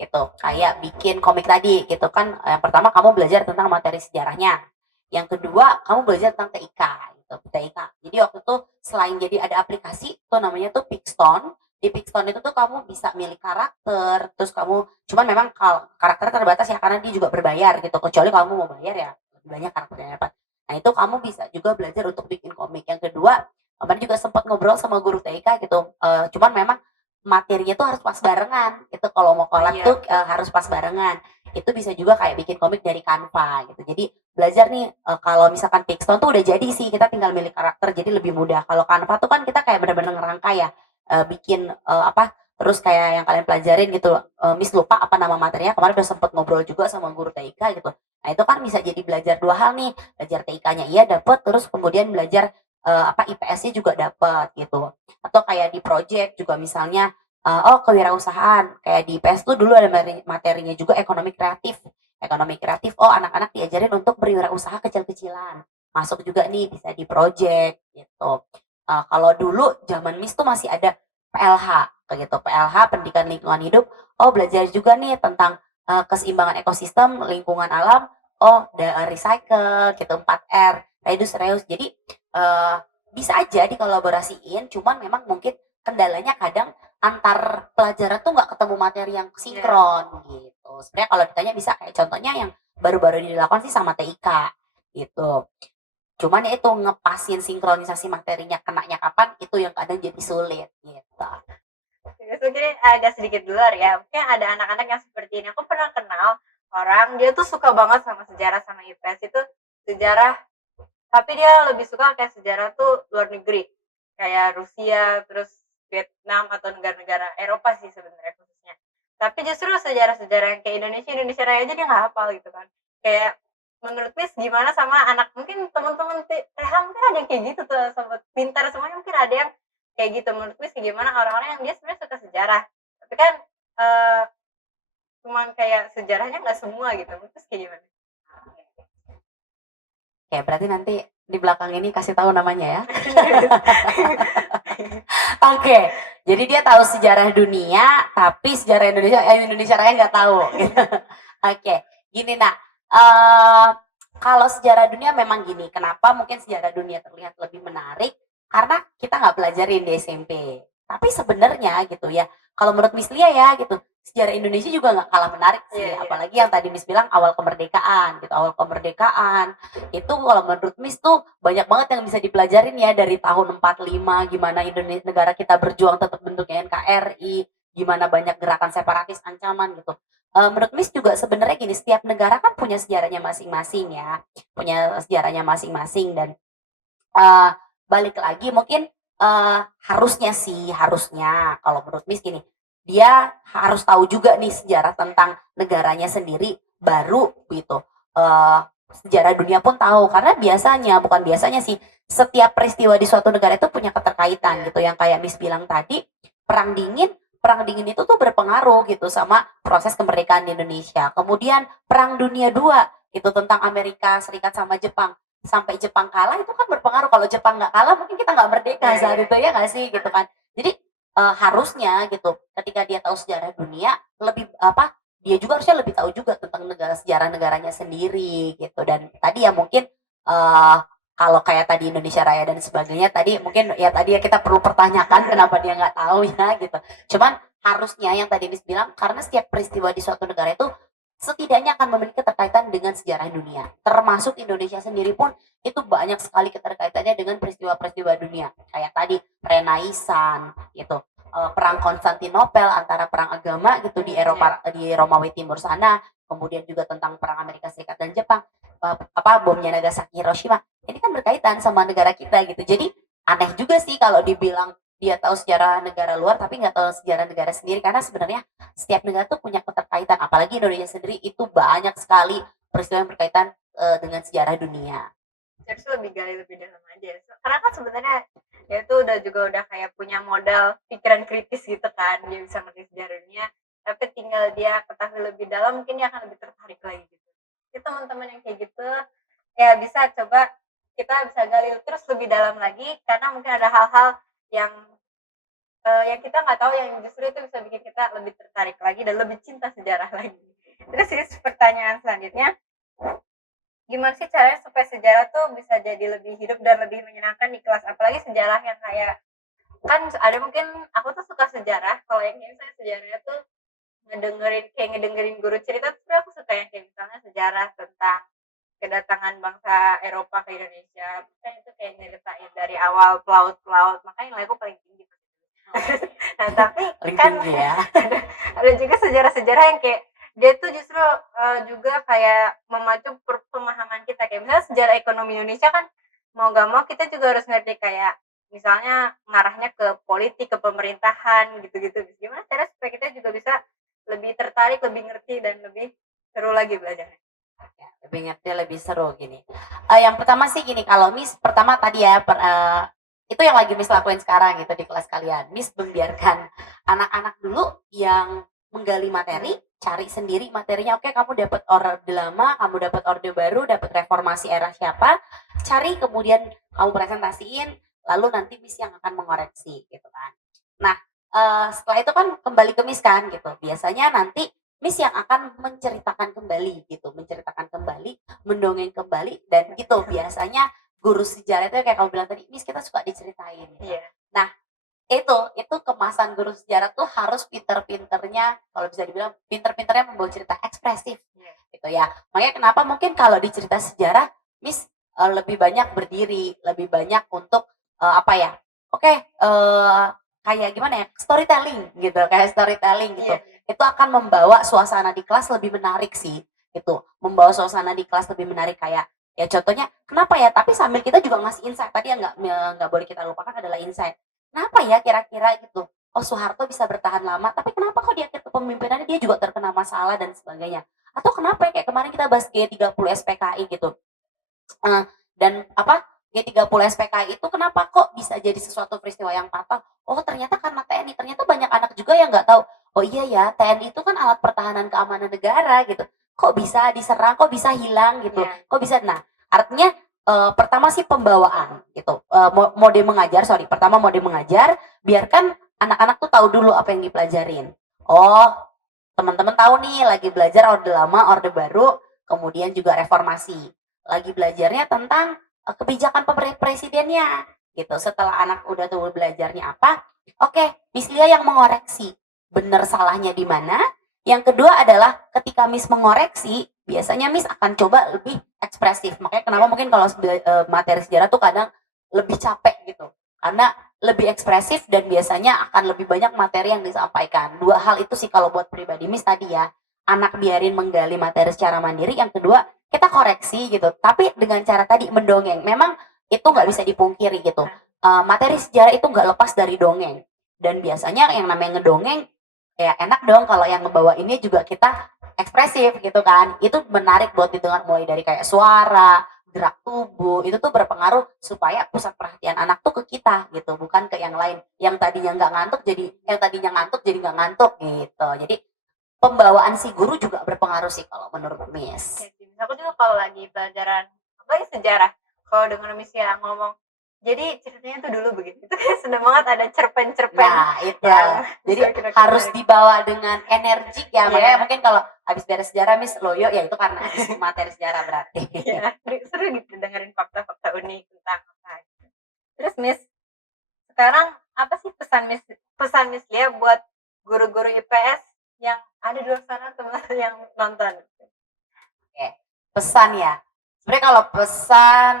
gitu. Kayak bikin komik tadi gitu kan. Yang pertama kamu belajar tentang materi sejarahnya. Yang kedua kamu belajar tentang TIK gitu, TIK. Jadi waktu itu selain jadi ada aplikasi tuh namanya tuh Pixton. Di Pixton itu tuh kamu bisa milih karakter, terus kamu cuman memang kalau karakter terbatas ya karena dia juga berbayar gitu. Kecuali kamu mau bayar ya lebih banyak karakternya dapat. Nah itu kamu bisa juga belajar untuk bikin komik. Yang kedua, kemarin juga sempat ngobrol sama guru TIK gitu. Cuman memang materinya tuh harus pas barengan. Itu kalau mau collab tuh harus pas barengan. Itu bisa juga kayak bikin komik dari Canva gitu. Jadi belajar nih kalau misalkan Pixton tuh udah jadi sih kita tinggal milih karakter jadi lebih mudah. Kalau Canva tuh kan kita kayak bener-bener ngerangkai ya. Bikin apa terus kayak yang kalian pelajarin gitu. Miss lupa apa nama materinya. Kemarin udah sempat ngobrol juga sama guru TIK gitu. Nah itu kan bisa jadi belajar dua hal nih, belajar TIK-nya iya dapat, terus kemudian belajar apa IPS-nya juga dapat gitu. Atau kayak di project juga misalnya oh kewirausahaan, kayak di IPS tuh dulu ada materinya juga ekonomi kreatif. Ekonomi kreatif, oh anak-anak diajarin untuk berwirausaha kecil-kecilan. Masuk juga nih bisa di project gitu. Kalau dulu zaman Miss tuh masih ada PLH kayak gitu, PLH pendidikan lingkungan hidup. Oh belajar juga nih tentang keseimbangan ekosistem, lingkungan alam, oh recycle gitu 4R, reduce reuse. Jadi bisa aja dikolaborasiin, cuman memang mungkin kendalanya kadang antar pelajaran tuh nggak ketemu materi yang sinkron gitu. Sebenarnya kalau ditanya bisa kayak contohnya yang baru-baru dilakukan sih sama TIK gitu. Cuman ya itu ngepasin sinkronisasi materinya kenanya kapan itu yang kadang jadi sulit gitu. Mungkin agak sedikit luar ya. Mungkin ada anak-anak yang seperti ini. Aku pernah kenal orang, dia tuh suka banget sama sejarah sama IPS itu sejarah, tapi dia lebih suka kayak sejarah tuh luar negeri, kayak Rusia, terus Vietnam atau negara-negara Eropa sih sebenarnya khususnya. Tapi justru sejarah-sejarah yang kayak Indonesia Raya aja dia nggak hafal gitu kan. Kayak menurut Miss gimana sama anak mungkin teman-teman Reha mungkin ada yang kayak gitu tuh sobat pintar semuanya mungkin ada yang kayak gitu. Menurut Miss gimana orang-orang yang dia sebenarnya suka sejarah tapi kan cuman kayak sejarahnya nggak semua gitu. Menurut Miss kayak gimana? Oke, berarti nanti di belakang ini kasih tahu namanya ya. Oke, jadi dia tahu sejarah dunia, tapi sejarah Indonesia Raya nggak tahu. Gitu. Oke, gini nak, kalau sejarah dunia memang gini, kenapa mungkin sejarah dunia terlihat lebih menarik? Karena kita nggak pelajarin di SMP. Tapi sebenarnya gitu ya, kalau menurut Miss Lia ya gitu, sejarah Indonesia juga nggak kalah menarik sih. Apalagi yang tadi Miss bilang awal kemerdekaan gitu, awal kemerdekaan itu kalau menurut Miss tuh banyak banget yang bisa dipelajarin ya dari tahun 45 gimana Indonesia negara kita berjuang tetap bentuknya NKRI, gimana banyak gerakan separatis ancaman gitu. Menurut Miss juga sebenarnya gini, setiap negara kan punya sejarahnya masing-masing ya, punya sejarahnya masing-masing dan balik lagi mungkin harusnya kalau menurut Miss gini, dia harus tahu juga nih sejarah tentang negaranya sendiri baru gitu. Sejarah dunia pun tahu karena bukan biasanya sih setiap peristiwa di suatu negara itu punya keterkaitan gitu yang kayak Miss bilang tadi perang dingin itu tuh berpengaruh gitu sama proses kemerdekaan di Indonesia. Kemudian perang dunia 2 itu tentang Amerika Serikat sama Jepang sampai Jepang kalah itu kan berpengaruh. Kalau Jepang nggak kalah mungkin kita nggak merdeka saat itu ya nggak sih gitu kan. Jadi harusnya gitu ketika dia tahu sejarah dunia lebih dia juga harusnya lebih tahu juga tentang sejarah negaranya sendiri gitu. Dan tadi ya mungkin kalau kayak tadi Indonesia Raya dan sebagainya tadi mungkin ya tadi ya kita perlu pertanyakan kenapa dia nggak tahu ya gitu. Cuman harusnya yang tadi Miss bilang karena setiap peristiwa di suatu negara itu setidaknya akan memiliki keterkaitan dengan sejarah dunia. Termasuk Indonesia sendiri pun itu banyak sekali keterkaitannya dengan peristiwa-peristiwa dunia. Kayak tadi Renaisan gitu. perang Konstantinopel antara perang agama gitu di Eropa, di Romawi Timur sana, kemudian juga tentang perang Amerika Serikat dan Jepang, bomnya Nagasaki Hiroshima, ini kan berkaitan sama negara kita gitu. Jadi aneh juga sih kalau dibilang dia tahu sejarah negara luar tapi nggak tahu sejarah negara sendiri, karena sebenarnya setiap negara tuh punya keterkaitan, apalagi Indonesia sendiri itu banyak sekali peristiwa yang berkaitan dengan sejarah dunia. Harus lebih gali lebih dalam aja. Karena kan sebenarnya dia tuh udah kayak punya modal pikiran kritis gitu kan, dia bisa ngerti sejarah dunia, tapi tinggal dia ketahui lebih dalam, mungkin dia akan lebih tertarik lagi gitu. Jadi teman-teman yang kayak gitu ya bisa coba kita bisa gali terus lebih dalam lagi, karena mungkin ada hal-hal yang kita nggak tahu yang justru itu bisa bikin kita lebih tertarik lagi dan lebih cinta sejarah lagi. Terus sih pertanyaan selanjutnya, gimana sih caranya supaya sejarah tuh bisa jadi lebih hidup dan lebih menyenangkan di kelas, apalagi sejarah yang kayak kan ada mungkin aku tuh suka sejarah, kalau yang kayak misalnya sejarahnya tuh ngedengerin guru cerita tuh aku suka yang kayak misalnya sejarah tentang kedatangan bangsa Eropa ke Indonesia, kan itu kayak nyeritain dari awal pelaut, makanya nilai aku paling tinggi. Nah tapi kan ada juga sejarah-sejarah yang kayak dia tuh justru juga kayak memacu pemahaman kita, kayak misalnya sejarah ekonomi Indonesia kan mau gak mau kita juga harus ngerti kayak misalnya ngarahnya ke politik, ke pemerintahan gitu-gitu. Gimana cara supaya kita juga bisa lebih tertarik, lebih ngerti dan lebih seru lagi belajarnya? Ya, lebih ngerti, lebih seru gini. Yang pertama sih gini, kalau Miss pertama tadi ya itu yang lagi Miss lakuin sekarang gitu di kelas kalian. Miss membiarkan anak-anak dulu yang menggali materi, cari sendiri materinya. Oke, kamu dapat orde lama, kamu dapat orde baru, dapat reformasi era siapa, cari kemudian kamu presentasiin, lalu nanti Miss yang akan mengoreksi gitu kan. Nah, setelah itu kan kembali ke Miss kan gitu. Biasanya nanti Miss yang akan menceritakan kembali gitu, menceritakan kembali, mendongeng kembali, dan gitu biasanya guru sejarah itu kayak kamu bilang tadi, Miss kita suka diceritain. Gitu. Iya. Nah itu kemasan guru sejarah tuh harus pinter-pinternya, kalau bisa dibilang pinter-pinternya membawa cerita ekspresif, gitu ya. Makanya kenapa mungkin kalau di cerita sejarah, Miss lebih banyak berdiri, lebih banyak untuk kayak gimana ya, storytelling gitu, kayak storytelling gitu. Itu akan membawa suasana di kelas lebih menarik sih, gitu. Membawa suasana di kelas lebih menarik kayak ya contohnya kenapa ya, tapi sambil kita juga ngasih insight. Tadi yang nggak boleh kita lupakan adalah insight. Kenapa ya kira-kira gitu, oh Soeharto bisa bertahan lama, tapi kenapa kok di akhir kepemimpinannya dia juga terkena masalah dan sebagainya, atau kenapa ya kayak kemarin kita bahas G30 SPKI gitu, dan G30 SPKI itu kenapa kok bisa jadi sesuatu peristiwa yang fatal, oh ternyata karena TNI, ternyata banyak anak juga yang nggak tahu, oh iya ya TNI itu kan alat pertahanan keamanan negara gitu, kok bisa diserang, kok bisa hilang gitu, kok bisa, nah artinya pertama sih pembawaan gitu, pertama mode mengajar, biarkan anak-anak tuh tahu dulu apa yang dipelajarin. Oh teman-teman tahu nih lagi belajar orde lama, orde baru, kemudian juga reformasi, lagi belajarnya tentang kebijakan presidennya gitu. Setelah anak udah tuh belajarnya apa, oke, Miss Lia yang mengoreksi benar salahnya di mana. Yang kedua adalah ketika Miss mengoreksi, biasanya Miss akan coba lebih ekspresif. Makanya kenapa mungkin kalau materi sejarah tuh kadang lebih capek gitu, karena lebih ekspresif dan biasanya akan lebih banyak materi yang disampaikan. Dua hal itu sih kalau buat pribadi Miss tadi ya, anak biarin menggali materi secara mandiri, yang kedua kita koreksi gitu, tapi dengan cara tadi mendongeng. Memang itu nggak bisa dipungkiri gitu, materi sejarah itu nggak lepas dari dongeng, dan biasanya yang namanya ngedongeng ya enak dong kalau yang ngebawa ini juga kita ekspresif gitu kan, itu menarik buat didengar, mulai dari kayak suara, gerak tubuh, itu tuh berpengaruh supaya pusat perhatian anak tuh ke kita gitu, bukan ke yang lain, yang tadinya ngantuk jadi nggak ngantuk gitu. Jadi pembawaan si guru juga berpengaruh sih kalau menurut Miss. Aku juga kalau lagi pelajaran sejarah, kalau dengar Miss yang ngomong, jadi ceritanya tuh dulu begitu, itu kayak seneng banget ada cerpen-cerpen. Nah itu jadi harus dibawa dengan energik ya, makanya mungkin kalau habis beres sejarah Miss loyo ya itu karena habis materi sejarah berarti. Seru gitu dengerin fakta-fakta unik tentang apa. Terus Miss, sekarang apa sih pesan Miss Lia buat guru-guru IPS yang ada di luar sana, teman yang nonton? Oke, pesan ya. Sebenarnya kalau pesan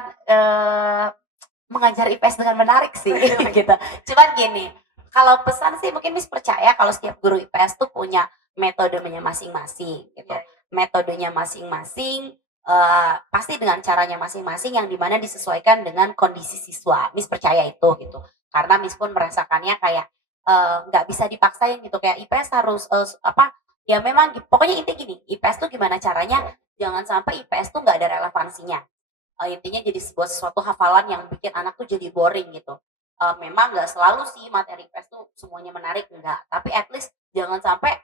mengajar IPS dengan menarik sih gitu. Cuman gini, Kalau pesan sih mungkin Miss percaya kalau setiap guru IPS tuh punya metodenya masing-masing gitu. Iya. Metodenya masing-masing pasti dengan caranya masing-masing yang dimana disesuaikan dengan kondisi siswa. Miss percaya itu gitu. Karena Miss pun merasakannya kayak nggak bisa dipaksain gitu kayak IPS harus apa ya memang pokoknya intinya gini IPS tuh gimana caranya jangan sampai IPS tuh nggak ada relevansinya. Intinya jadi sebuah sesuatu hafalan yang bikin anak tuh jadi boring gitu. Memang nggak selalu sih materi IPS tuh semuanya menarik enggak, tapi at least jangan sampai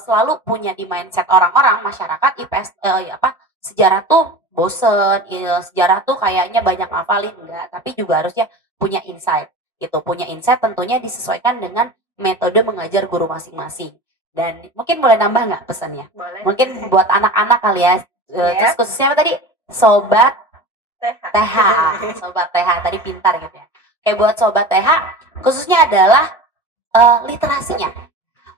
selalu punya di mindset orang-orang masyarakat IPS apa sejarah tuh bosen, sejarah tuh kayaknya banyak ngafalin enggak, tapi juga harusnya punya insight gitu. Punya insight tentunya disesuaikan dengan metode mengajar guru masing-masing. Dan mungkin boleh nambah nggak pesannya? Boleh. Mungkin buat anak-anak kali ya. Iya. Terus khususnya apa tadi? Sobat TH. TH, sobat TH tadi pintar gitu ya. Kayak buat sobat TH, khususnya adalah literasinya,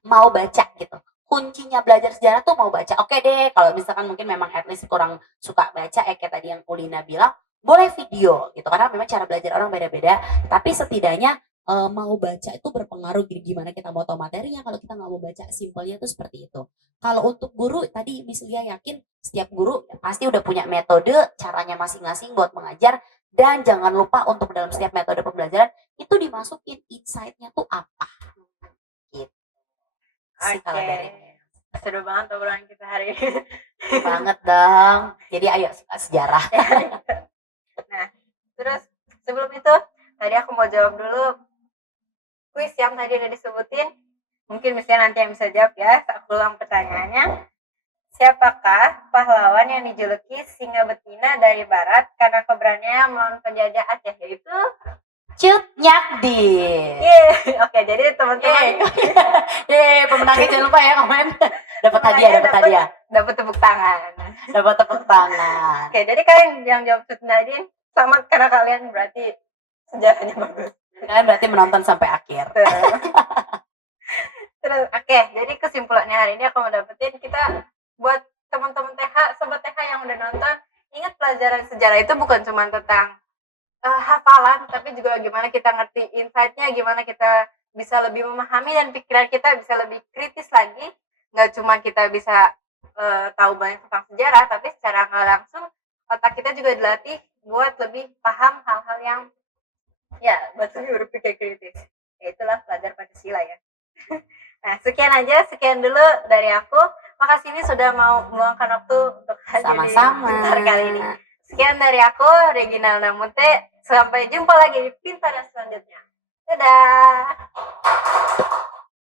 mau baca gitu. Kuncinya belajar sejarah tuh mau baca. Oke deh, kalau misalkan mungkin memang at least kurang suka baca, kayak tadi yang Ulina bilang, boleh video gitu. Karena memang cara belajar orang beda-beda. Tapi setidaknya mau baca itu berpengaruh gimana kita mau tahu materinya. Kalau kita nggak mau baca, simpelnya tuh seperti itu. Kalau untuk guru, tadi Miss Lia yakin setiap guru pasti udah punya metode, caranya masing-masing buat mengajar. Dan jangan lupa untuk dalam setiap metode pembelajaran, itu dimasukin insight-nya tuh apa. Gitu. Sih kalau dari Seru banget obrolan kita hari ini. banget dong. Jadi ayo sejarah. Nah, terus sebelum itu, tadi aku mau jawab dulu kuis yang tadi udah disebutin. Mungkin misalnya nanti yang bisa jawab ya. Aku ulang pertanyaannya. Siapakah pahlawan yang dijuluki singa betina dari barat karena keberaniannya melawan penjajah Aceh? Yaitu Cut Nyakdin. Oke, jadi teman-teman Pemenangnya jangan lupa ya komen. Dapat hadiah. Dapat tepuk tangan. Dapat tepuk tangan. Oke, jadi kalian yang jawab Cut Nyakdin selamat karena kalian berarti sejarahnya bagus. Kalian berarti menonton sampai akhir. Terus oke, jadi kesimpulannya hari ini aku mau dapetin kita buat teman-teman TH, sobat TH yang udah nonton, ingat pelajaran sejarah itu bukan cuma tentang hafalan, tapi juga gimana kita ngerti insight-nya, gimana kita bisa lebih memahami dan pikiran kita bisa lebih kritis lagi. Nggak cuma kita bisa tahu banyak tentang sejarah, tapi secara nggak langsung otak kita juga dilatih buat lebih paham hal-hal yang ya buat lebih berpikir kritis. Ya itulah pelajar Pancasila ya. Nah, sekian dulu dari aku. Makasih ini sudah mau meluangkan waktu untuk hadir di Pintar kali ini. Sekian dari aku, Regina Namunte. Sampai jumpa lagi di Pintar yang selanjutnya. Dadah.